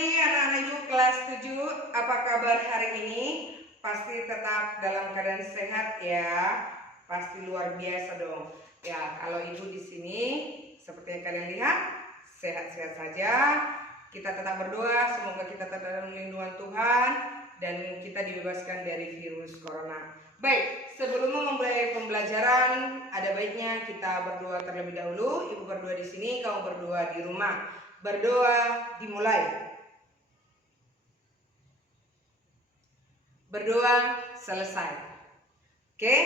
pagi anak-anak ibu kelas 7. Apa kabar hari ini? Pasti tetap dalam keadaan sehat ya. Pasti luar biasa dong. Ya, kalau ibu di sini seperti yang kalian lihat, sehat-sehat saja. Kita tetap berdoa semoga kita tetap dalam lindungan Tuhan dan kita dibebaskan dari virus corona. Baik, sebelum memulai pembelajaran, ada baiknya kita berdoa terlebih dahulu. Ibu berdoa di sini, kamu berdoa di rumah. Berdoa dimulai. Berdoa selesai. Oke,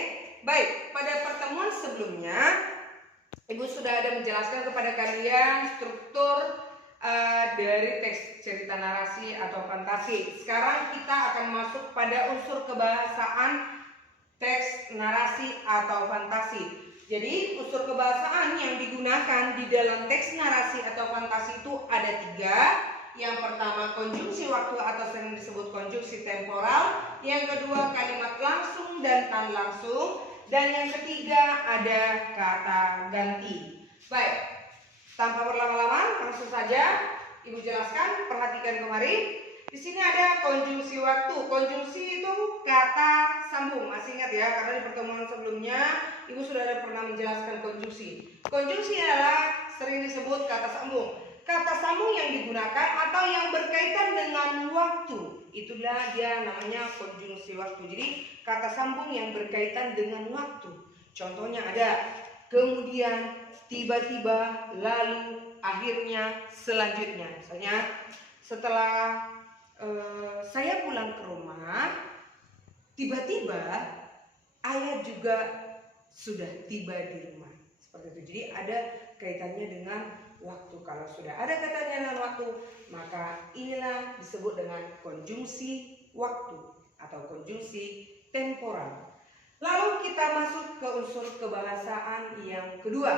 baik. Pada pertemuan sebelumnya, Ibu sudah ada menjelaskan kepada kalian struktur dari teks cerita narasi atau fantasi. Sekarang kita akan masuk pada unsur kebahasaan teks narasi atau fantasi. Jadi unsur kebahasaan yang digunakan di dalam teks narasi atau fantasi itu ada 3. Yang pertama konjungsi waktu atau sering disebut konjungsi temporal. Yang kedua kalimat langsung dan tan langsung. Dan yang ketiga ada kata ganti. Baik, tanpa berlama-lama langsung saja Ibu jelaskan. Perhatikan kemari. Di sini ada konjungsi waktu. Konjungsi itu kata sambung. Masih ingat ya, karena di pertemuan sebelumnya Ibu sudah ada pernah menjelaskan konjungsi. Konjungsi adalah sering disebut kata sambung. Kata sambung yang digunakan atau yang berkaitan dengan waktu, itulah dia namanya konjungsi waktu. Jadi kata sambung yang berkaitan dengan waktu. Contohnya ada kemudian, tiba-tiba, lalu, akhirnya, selanjutnya. Misalnya setelah saya pulang ke rumah, tiba-tiba ayah juga sudah tiba di rumah. Seperti itu. Jadi ada kaitannya dengan waktu. Kalau sudah ada kaitannya dengan waktu, maka inilah disebut dengan konjungsi waktu atau konjungsi temporal. Lalu kita masuk ke unsur kebahasaan yang kedua,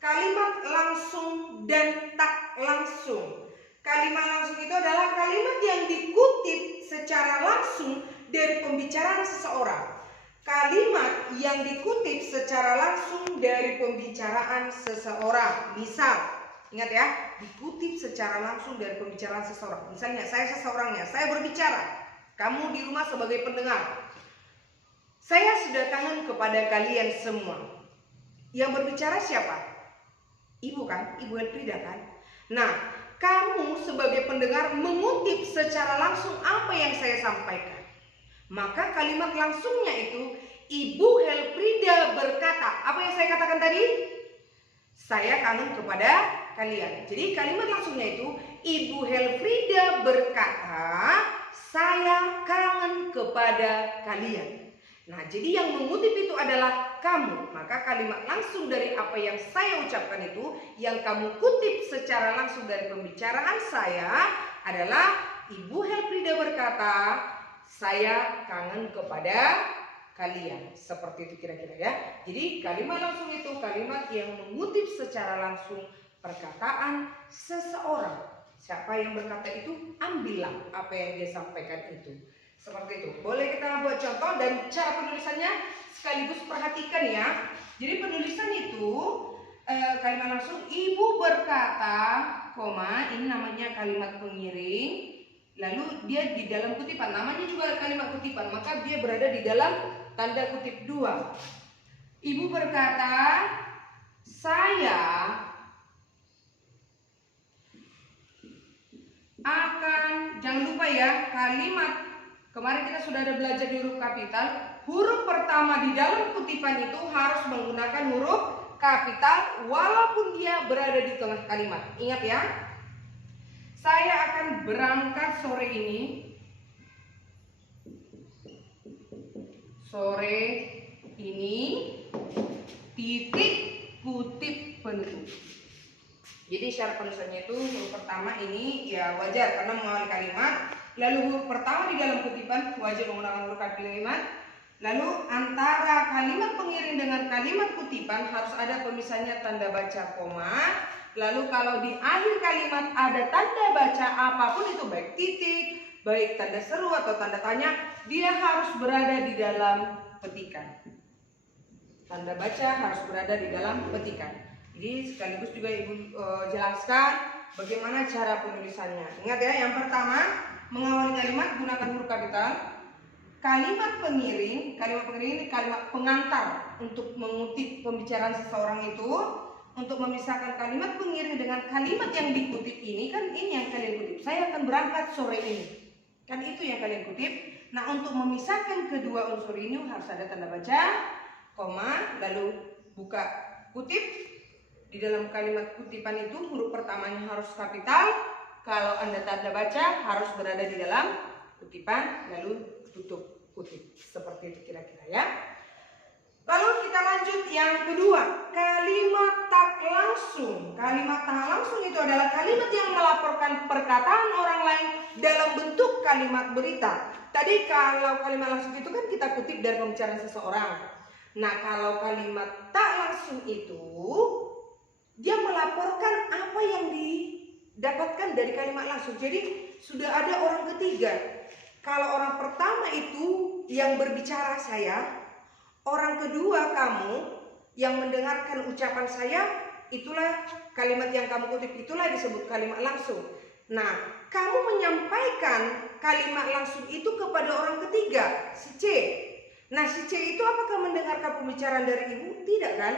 kalimat langsung dan tak langsung. Kalimat langsung itu adalah kalimat yang dikutip secara langsung dari pembicaraan seseorang. Kalimat yang dikutip secara langsung dari pembicaraan seseorang. Misal, ingat ya, dikutip secara langsung dari pembicaraan seseorang. Misalnya, saya seseorangnya, saya berbicara. Kamu di rumah sebagai pendengar. Saya sudah kangen kepada kalian semua. Yang berbicara siapa? Ibu kan? Ibu Elfrida kan? Nah, kamu sebagai pendengar mengutip secara langsung apa yang saya sampaikan. Maka kalimat langsungnya itu, Ibu Helfrida berkata. Apa yang saya katakan tadi? Saya kangen kepada kalian. Jadi kalimat langsungnya itu, Ibu Helfrida berkata, saya kangen kepada kalian. Nah, jadi yang mengutip itu adalah kamu. Maka kalimat langsung dari apa yang saya ucapkan itu, yang kamu kutip secara langsung dari pembicaraan saya adalah Ibu Helfrida berkata, saya kangen kepada kalian. Seperti itu kira-kira ya. Jadi kalimat langsung itu kalimat yang mengutip secara langsung perkataan seseorang. Siapa yang berkata itu, ambillah apa yang dia sampaikan itu. Seperti itu. Boleh kita buat contoh dan cara penulisannya sekaligus perhatikan ya. Jadi penulisan itu kalimat langsung, Ibu berkata, koma, ini namanya kalimat pengiring. Lalu dia di dalam kutipan, namanya juga kalimat kutipan, maka dia berada di dalam tanda kutip 2. Ibu berkata, saya akan, jangan lupa ya, kalimat kemarin kita sudah ada belajar di huruf kapital. Huruf pertama di dalam kutipan itu harus menggunakan huruf kapital walaupun dia berada di tengah kalimat. Ingat ya. Saya akan berangkat sore ini. Sore ini titik kutip penutup. Jadi syarat penulisannya itu huruf pertama ini ya wajar karena mengawali kalimat. Lalu huruf pertama di dalam kutipan wajib menggunakan huruf kalimat. Lalu antara kalimat pengiring dengan kalimat kutipan harus ada pemisahnya tanda baca koma. Lalu kalau di akhir kalimat ada tanda baca apapun itu, baik titik, baik tanda seru atau tanda tanya, dia harus berada di dalam petikan. Tanda baca harus berada di dalam petikan. Jadi sekaligus juga Ibu jelaskan bagaimana cara penulisannya. Ingat ya, yang pertama, mengawali kalimat gunakan huruf kapital. Kalimat pengiring ini kalimat pengantar untuk mengutip pembicaraan seseorang itu. Untuk memisahkan kalimat pengiring dengan kalimat yang dikutip ini, kan ini yang kalian kutip. Saya akan berangkat sore ini. Kan itu yang kalian kutip. Nah, untuk memisahkan kedua unsur ini harus ada tanda baca, koma, lalu buka kutip. Di dalam kalimat kutipan itu huruf pertamanya harus kapital. Kalau Anda tanda baca harus berada di dalam kutipan, lalu tutup kutip. Seperti itu kira-kira ya. Lalu kita lanjut yang kedua, kalimat tak langsung. Kalimat tak langsung itu adalah kalimat yang melaporkan perkataan orang lain dalam bentuk kalimat berita. Tadi kalau kalimat langsung itu kan kita kutip dari pembicaraan seseorang. Nah, kalau kalimat tak langsung itu dia melaporkan apa yang didapatkan dari kalimat langsung. Jadi sudah ada orang ketiga. Kalau orang pertama itu yang berbicara saya, orang kedua kamu yang mendengarkan ucapan saya, itulah kalimat yang kamu kutip, itulah disebut kalimat langsung. Nah, kamu menyampaikan kalimat langsung itu kepada orang ketiga, si C. Nah, si C itu apakah mendengarkan pembicaraan dari ibu? Tidak kan?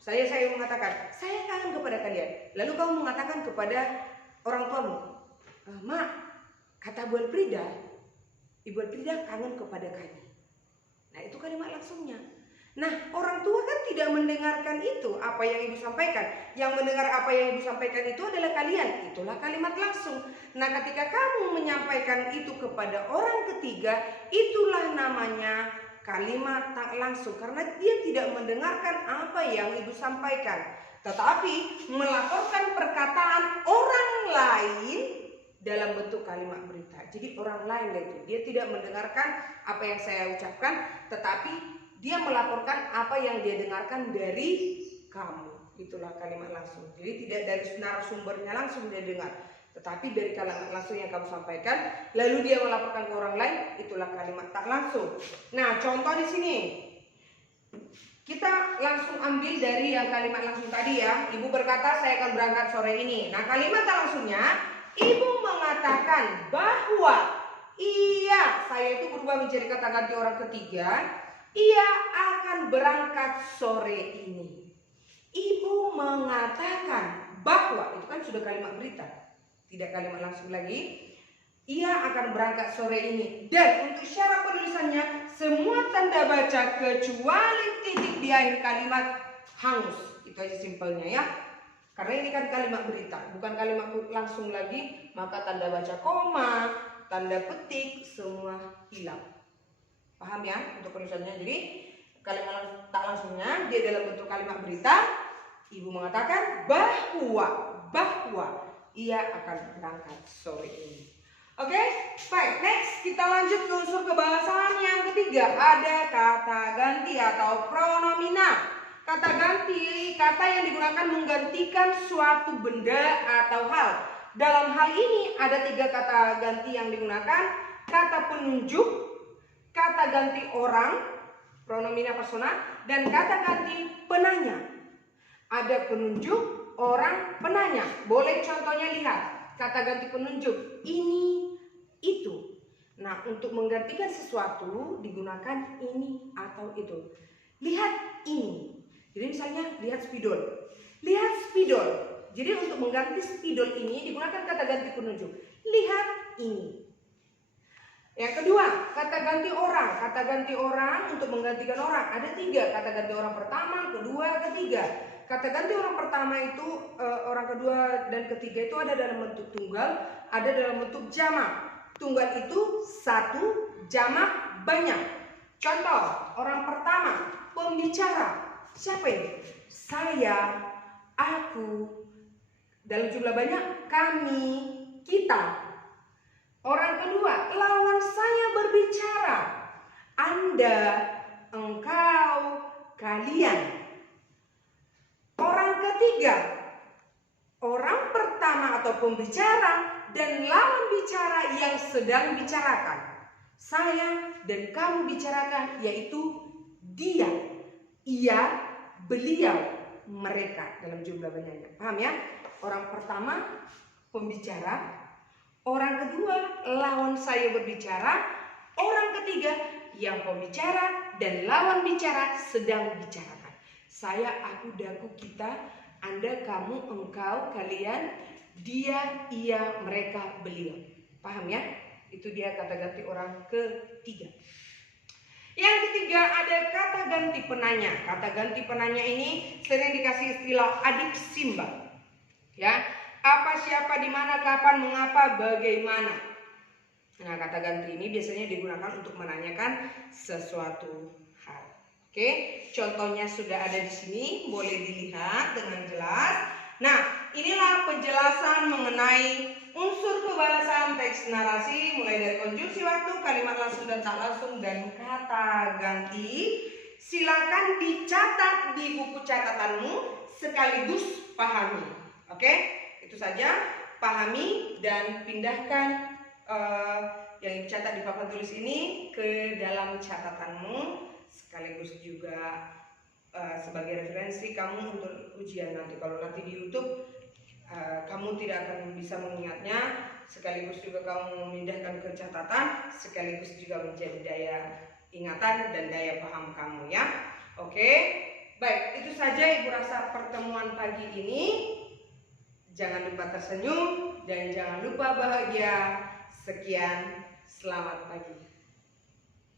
Saya mengatakan, saya kangen kepada kalian. Lalu kamu mengatakan kepada orang tuamu, Mak, kata Bu Elfrida, Ibu Elfrida kangen kepada kami. Nah, itu kalimat langsungnya. Nah, orang tua kan tidak mendengarkan itu, apa yang ibu sampaikan. Yang mendengar apa yang ibu sampaikan itu adalah kalian. Itulah kalimat langsung. Nah, ketika kamu menyampaikan itu kepada orang ketiga, itulah namanya kalimat tak langsung. Karena dia tidak mendengarkan apa yang ibu sampaikan, tetapi melaporkan perkataan orang lain dalam bentuk kalimat berita. Jadi orang lain itu, dia tidak mendengarkan apa yang saya ucapkan, tetapi dia melaporkan apa yang dia dengarkan dari kamu. Itulah kalimat langsung. Jadi tidak dari narasumbernya langsung dia dengar, tetapi dari kalimat langsung yang kamu sampaikan, lalu dia melaporkan ke orang lain, itulah kalimat tak langsung. Nah, contoh di sini. Kita langsung ambil dari yang kalimat langsung tadi ya. Ibu berkata saya akan berangkat sore ini. Nah, kalimat tak langsungnya, ibu mengatakan bahwa iya, saya itu berubah menjadi kata ganti orang ketiga. Ia akan berangkat sore ini. Ibu mengatakan bahwa, itu kan sudah kalimat berita, tidak kalimat langsung lagi. Ia akan berangkat sore ini. Dan untuk syarat penulisannya, semua tanda baca kecuali titik di akhir kalimat hangus. Itu aja simpelnya ya. Karena ini kan kalimat berita, bukan kalimat langsung lagi, maka tanda baca koma, tanda petik, semua hilang. Paham ya untuk penulisannya? Jadi kalimat tak langsungnya dia dalam bentuk kalimat berita. Ibu mengatakan bahwa ia akan berangkat sore ini. Oke, baik. Next kita lanjut ke unsur kebahasaan yang ketiga. Ada kata ganti atau pronomina. Kata ganti, kata yang digunakan menggantikan suatu benda atau hal. Dalam hal ini ada 3 kata ganti yang digunakan. Kata penunjuk, kata ganti orang, pronomina persona, dan kata ganti penanya. Ada penunjuk, orang, penanya. Boleh contohnya lihat. Kata ganti penunjuk, ini, itu. Nah, untuk menggantikan sesuatu digunakan ini atau itu. Lihat ini. Jadi misalnya lihat spidol. Lihat spidol. Jadi untuk mengganti spidol ini digunakan kata ganti penunjuk. Lihat ini. Yang kedua, kata ganti orang. Kata ganti orang untuk menggantikan orang ada 3. Kata ganti orang pertama, kedua, ketiga. Kata ganti orang pertama itu orang kedua dan ketiga itu ada dalam bentuk tunggal, ada dalam bentuk jamak. Tunggal itu 1, jamak banyak. Contoh, orang pertama pembicara. Siapa ini? Saya, aku. Dalam jumlah banyak, kami, kita. Orang kedua, lawan saya berbicara. Anda, engkau, kalian. Orang ketiga, orang pertama atau pembicara dan lawan bicara yang sedang bicarakan. Saya dan kamu bicarakan, yaitu dia, ia, beliau, mereka dalam jumlah banyak. Paham ya? Orang pertama pembicara, orang kedua lawan saya berbicara, orang ketiga yang pembicara dan lawan bicara sedang bicarakan. Saya, aku, daku, kita, Anda, kamu, engkau, kalian, dia, ia, mereka, beliau. Paham ya? Itu dia kata ganti orang ketiga. Yang ketiga ada kata ganti penanya. Kata ganti penanya ini sering dikasih istilah adik simba. Ya, apa, siapa, di mana, kapan, mengapa, bagaimana. Nah, kata ganti ini biasanya digunakan untuk menanyakan sesuatu hal. Oke, contohnya sudah ada di sini, boleh dilihat dengan jelas. Nah, inilah penjelasan mengenai unsur kebahasan teks narasi mulai dari konjungsi waktu, kalimat langsung dan tak langsung, dan kata ganti. Silakan dicatat di buku catatanmu sekaligus pahami. Oke, itu saja. Pahami dan pindahkan yang dicatat di papan tulis ini ke dalam catatanmu, sekaligus juga sebagai referensi kamu untuk ujian nanti. Kalau nanti di YouTube kamu tidak akan bisa mengingatnya, sekaligus juga kamu memindahkan ke catatan, sekaligus juga menjadi daya ingatan dan daya paham kamu ya. Oke, baik, itu saja Ibu rasa pertemuan pagi ini. Jangan lupa tersenyum dan jangan lupa bahagia. Sekian, selamat pagi.